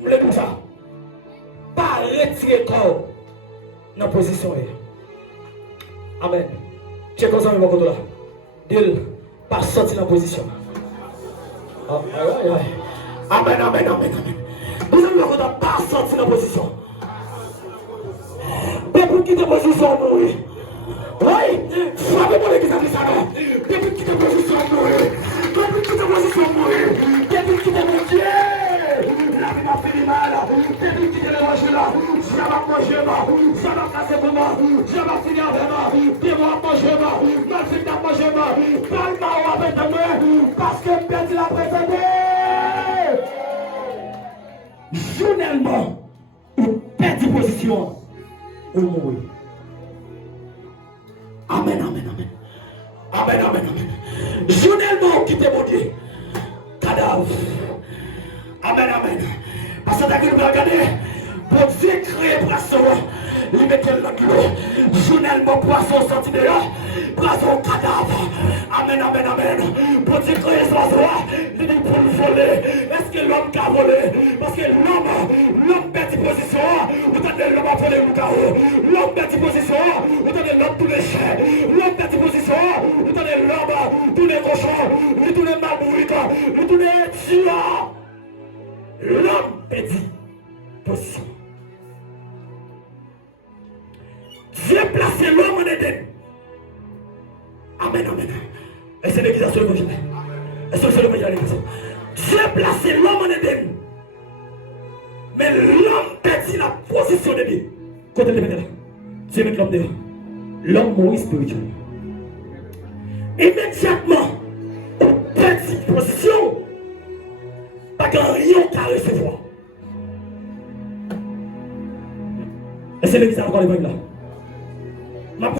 Vous voulez dire ça? Pas retirer corps dans la position. Amen. Tu es conscient de mon côté là. Dis, pas sortir dans la position. Amen, amen, amen, amen. Vous avez le pas sortir dans la position. Depuis quitter la position, mourir. Oui, frappez-moi l'église à ça. Depuis quitter la position, mourir. Depuis quitter la position, mourir. Depuis quitter mon Dieu. La vie m'a fait du mal. Depuis quitter le manger là. Je vais manger là. Je vais casser pour moi. Je vais finir avec moi. Puis moi manger là. Mal fait à manger là. Parle-moi avec moi. Parce que perdre la prétendue. Journellement, ou perdre position. Ou mourir. Amen, amen, amen. Amen, amen, amen. Journellement, quittez mon Dieu. Cadavre. Amen, amen. Parce que vous regardez, pour Dieu créer poisson, il mettait dans l'eau. Journellement, poisson sorti de là, poisson cadavre. Amen, amen, amen. Pour Dieu créer ce oiseau, il dit pour le voler. Est-ce que l'homme a volé? Parce que l'homme perd position, vous avez l'homme à voler le chaos. L'homme perd position, vous avez l'homme tous les chiens. L'homme perd position, vous avez l'homme tous les cochons, tous les mammouths, tous les tueurs. L'homme perd position. Dieu a placé l'homme en Éden. Amen, amen. Et c'est l'église à ce que je dis. Et c'est le meilleur l'église. Dieu a placé l'homme en Éden. Mais l'homme perdit la position de Dieu. Côté de maintenant. Dieu met l'homme dehors. L'homme mourit spirituel. Immédiatement, on perdit position. Pas qu'un rien qu'à recevoir. Et c'est l'église encore les là.